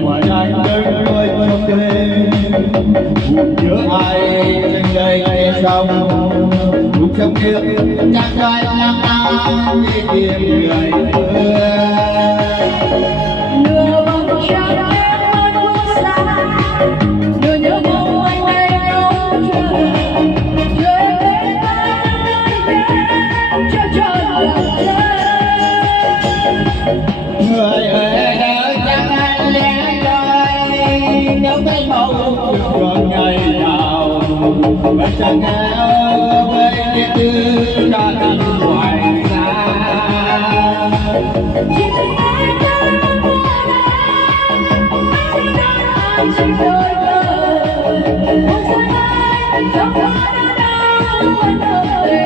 ngoài tranh đứng đôi trong đêm buồn nhớ ai trên đây nghe xong buồn trong kia chắc ai lang thang đi tìm người nửa vòng trăng đêm mơ xa nửa nhớ mong anh đây không chờ trời đến anh cho tròn người ơi đợi chẳng anh lẽ loi nhớ cái màu còn ngày nào và chẳng nào với cái tư cho tình hoài xa chỉ tình anh đã mua anh chỉ đôi bờ một giây anh trong đó đã đau anh đời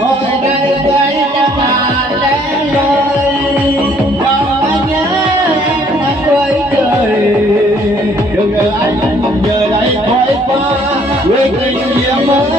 ôi đây thấy cha bà lẽ loi còn anh nhớ anh với trời đừng ngờ anh giờ đây thoái qua với tình yêu mới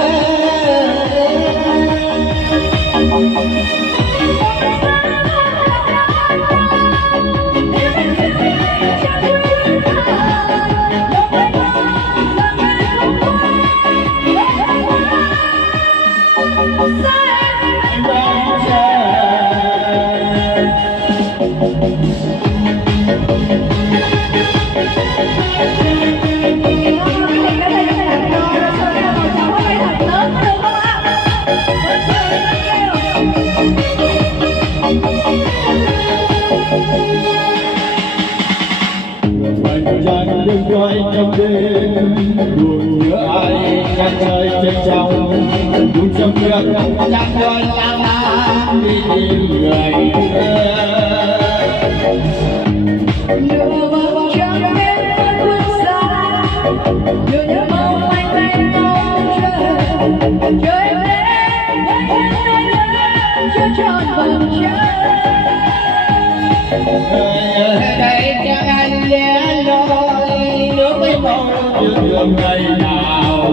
chẳng đừng quay trong đêm buồn nhớ ai đang rơi trên trong buồn trong việc chẳng đôi lang thang đi tìm người nửa vòng trăng đêm mơ xa nửa nhớ mong anh đây không chờ trời đến anh cho tròn vòng trăng đây chẳng anh lẽ loi nước với màu đường ngày nào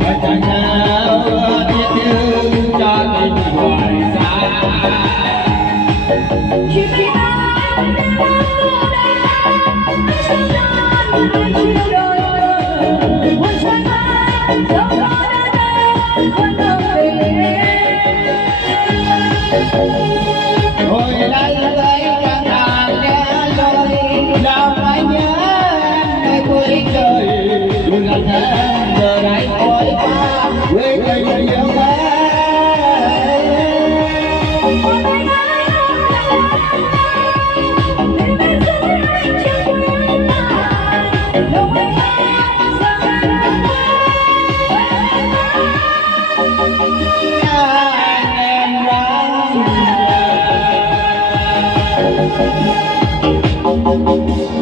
và chẳng nào biết thương cho tình hoài xa chỉ khi anh đã mua anh sẽ anh chịu đôi một giây anh trong đó đã đau vẫn đời ôi đây thấy chẳng hàng lẽ loi đâu phải nhớ em nơi cuối trời đừng anh em giờ đây thôi qua